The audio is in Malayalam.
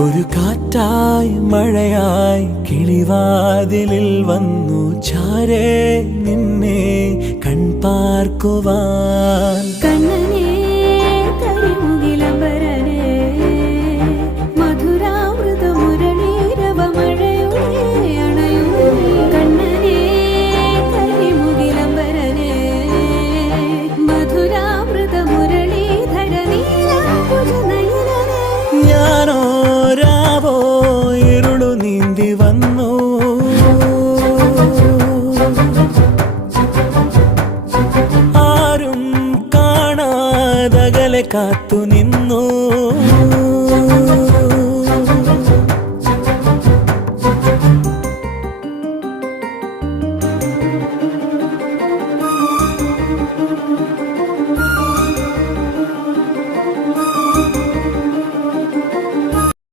ഒരു കാറ്റായി മഴയായി കിളിവാതിലിൽ വന്നു ചാരേ നിന്നെ കൺപാർക്കുവാൻ. കണ്ണനേ കരിമുകിലംബരനേ മധുരാമൃത മുരളീരവ മഴയുടെ അണയുന്നേ. കണ്ണനേ കരിമുകിലംബരനേ മധുരാമൃത മുരളീധര നീലാംബുജ നയനനേ. ഞാനോ രാവോ ഇരുളു നീന്തി വന്നു, ആരും കാണാതകലെ കാത്തു